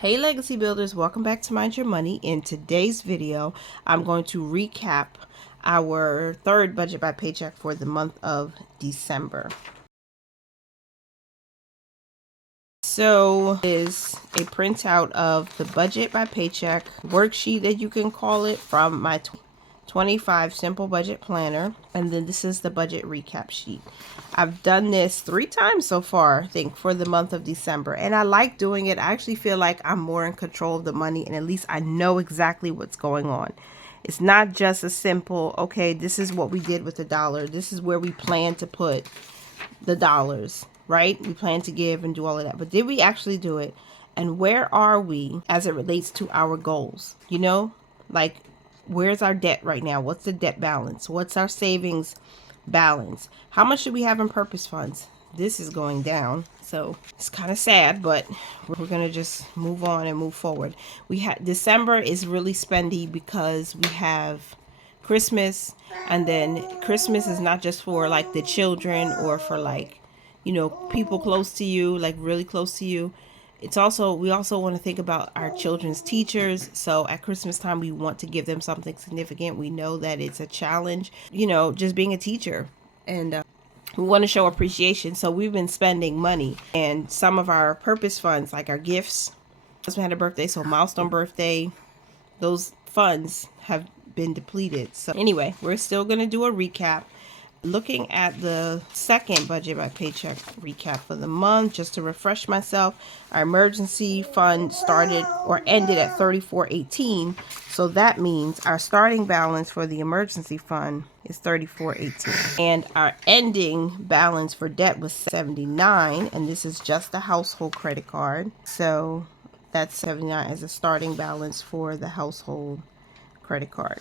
Hey Legacy Builders, welcome back to Mind Your Money. In today's video, I'm going to recap our third budget by Paycheck for the month of December. So is a printout of the budget by Paycheck worksheet that you can call it from my 25 simple budget planner, and then this is the budget recap sheet. I've done this 3 times so far, I think, for the month of December, and I like doing it. I actually feel like I'm more in control of the money, and at least I know exactly what's going on. It's not just a simple, okay, this is what we did with the dollar, this is where we plan to put the dollars, right? We plan to give and do all of that, but did we actually do it? And where are we as it relates to our goals? You know, like, where's our debt right now? What's the debt balance? What's our savings balance? How much should we have in purpose funds? This is going down, so it's kind of sad, but we're gonna just move on and move forward. We had December is really spendy because we have Christmas, and then Christmas is not just for like the children or for like, you know, people close to you, like really close to you. It's also, we also want to think about our children's teachers. So at Christmas time, we want to give them something significant. We know that it's a challenge, you know, just being a teacher, and we want to show appreciation. So we've been spending money, and some of our purpose funds, like our gifts. Husband had a birthday, so milestone birthday, those funds have been depleted. So anyway, we're still going to do a recap. Looking at the second budget by Paycheck recap for the month, just to refresh myself, our emergency fund started or ended at $34.18. So that means our starting balance for the emergency fund is $34.18. And our ending balance for debt was $79. And this is just the household credit card. So that's $79 as a starting balance for the household credit card.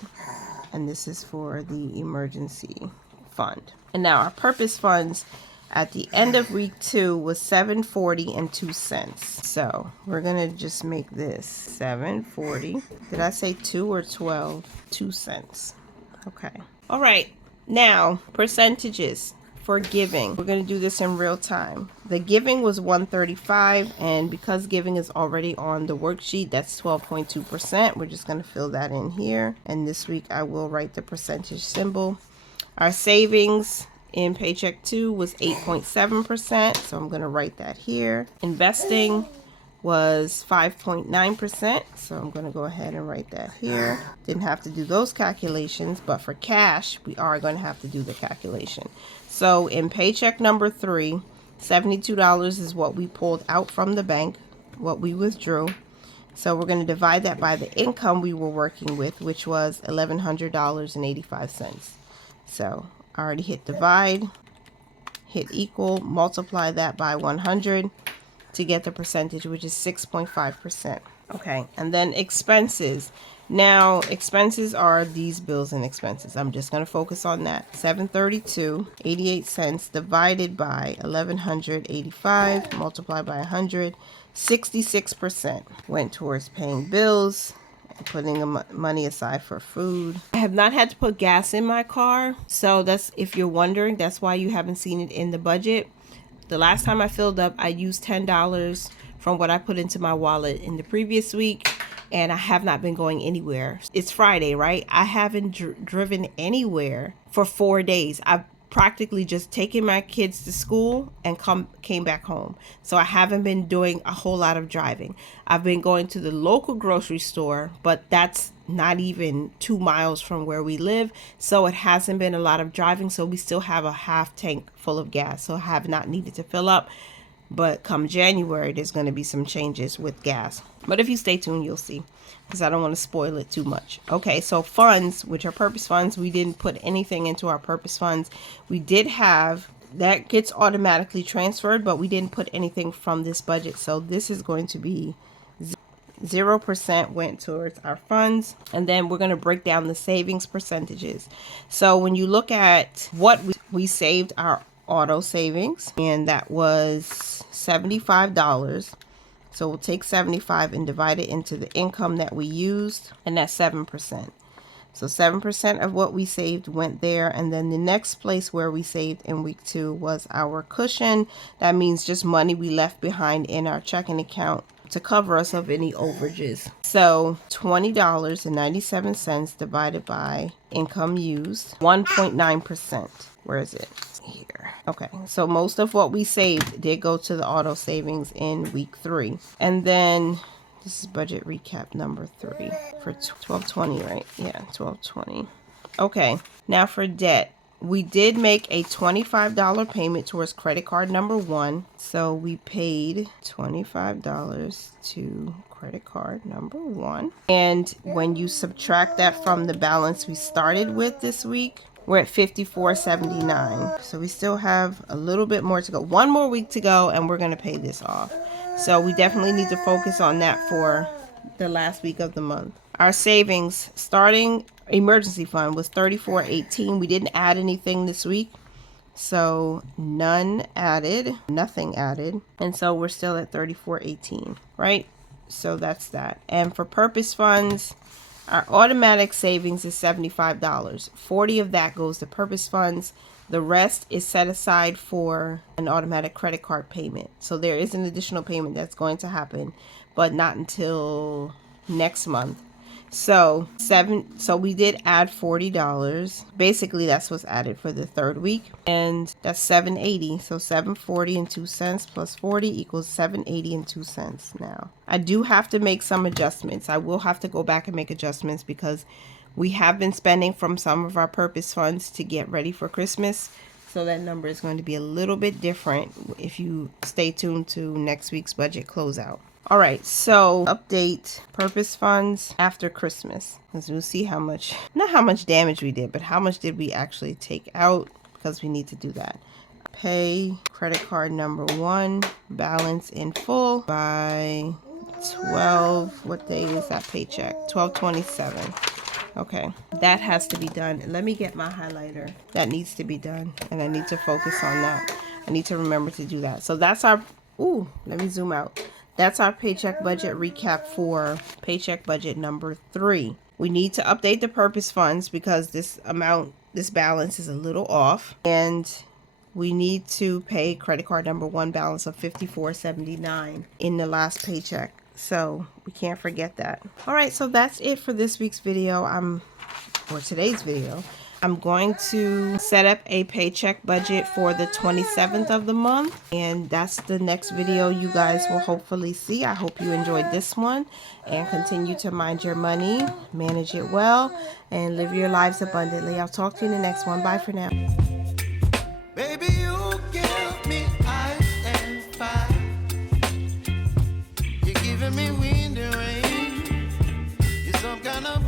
And this is for the emergency fund. And now our purpose funds at the end of week 2 was $7.40 So we're gonna just make this $7.40. Did I say 2 or 12? 2 cents. Okay. All right. Now percentages for giving. We're gonna do this in real time. The giving was $135, and because giving is already on the worksheet, that's 12.2%. We're just gonna fill that in here. And this week I will write the percentage symbol. Our savings in Paycheck 2 was 8.7%, so I'm going to write that here. Investing was 5.9%, so I'm going to go ahead and write that here. Didn't have to do those calculations, but for cash, we are going to have to do the calculation. So in Paycheck number 3, $72 is what we pulled out from the bank, what we withdrew. So we're going to divide that by the income we were working with, which was $1,100.85. So I already hit divide, hit equal, multiply that by 100 to get the percentage, which is 6.5%. Okay, and then expenses. Now expenses are these bills and expenses. I'm just going to focus on that. $732.88 divided by 1,185 multiplied by 100. 66% went towards paying bills, putting money aside for food. I have not had to put gas in my car, so that's, if you're wondering, that's why you haven't seen it in the budget. The last time I filled up, I used $10 from what I put into my wallet in the previous week, and I have not been going anywhere. It's Friday, right? I haven't driven anywhere for 4 days. I've practically just taken my kids to school and came back home. So I haven't been doing a whole lot of driving. I've been going to the local grocery store, but that's not even 2 miles from where we live. So it hasn't been a lot of driving. So we still have a half tank full of gas. So I have not needed to fill up. But come January, there's going to be some changes with gas. But if you stay tuned, you'll see, because I don't want to spoil it too much. Okay, so funds, which are purpose funds, we didn't put anything into our purpose funds. We did have, that gets automatically transferred, but we didn't put anything from this budget. So this is going to be 0% went towards our funds. And then we're going to break down the savings percentages. So when you look at what we saved, our auto savings, and that was $75. So we'll take 75 and divide it into the income that we used, and that's 7%. So 7% of what we saved went there. And then the next place where we saved in week 2 was our cushion. That means just money we left behind in our checking account to cover us of any overages. So $20.97 divided by income used, 1.9%. Where is it? Here. Okay, so most of what we saved did go to the auto savings in week 3. And then this is budget recap number 3 for 1220, right? Yeah, 1220. Okay, now for debt. We did make a $25 payment towards credit card number 1. So we paid $25 to credit card number 1. And when you subtract that from the balance we started with this week, we're at $54.79. So we still have a little bit more to go. One more week to go and we're going to pay this off. So we definitely need to focus on that for the last week of the month. Our savings starting emergency fund was $34.18. We didn't add anything this week. So none added, nothing added. And so we're still at $34.18, right? So that's that. And for purpose funds, our automatic savings is $75. $40 of that goes to purpose funds. The rest is set aside for an automatic credit card payment. So there is an additional payment that's going to happen, but not until next month. So we did add $40. Basically, that's what's added for the 3rd week, and that's $7.80. So $7.40 plus 40 equals $7.80 now. I do have to make some adjustments. I will have to go back and make adjustments because we have been spending from some of our purpose funds to get ready for Christmas. So that number is going to be a little bit different if you stay tuned to next week's budget closeout. All right, so update purpose funds after Christmas, because we'll see how much, not how much damage we did, but how much did we actually take out, because we need to do that. Pay credit card number 1, balance in full by 12, what day is that paycheck? 12/27. Okay, that has to be done. Let me get my highlighter. That needs to be done, and I need to focus on that. I need to remember to do that. So that's our, let me zoom out. That's our paycheck budget recap for paycheck budget number 3. We need to update the purpose funds because this balance is a little off. And we need to pay credit card number 1 balance of $54.79 in the last paycheck. So we can't forget that. All right, so that's it for this week's video. Or today's video. I'm going to set up a paycheck budget for the 27th of the month, and that's the next video you guys will hopefully see. I hope you enjoyed this one, and continue to mind your money, manage it well, and live your lives abundantly. I'll talk to you in the next one. Bye for now. Baby, you give me ice and fire. You're giving me wind and rain. You're some kind of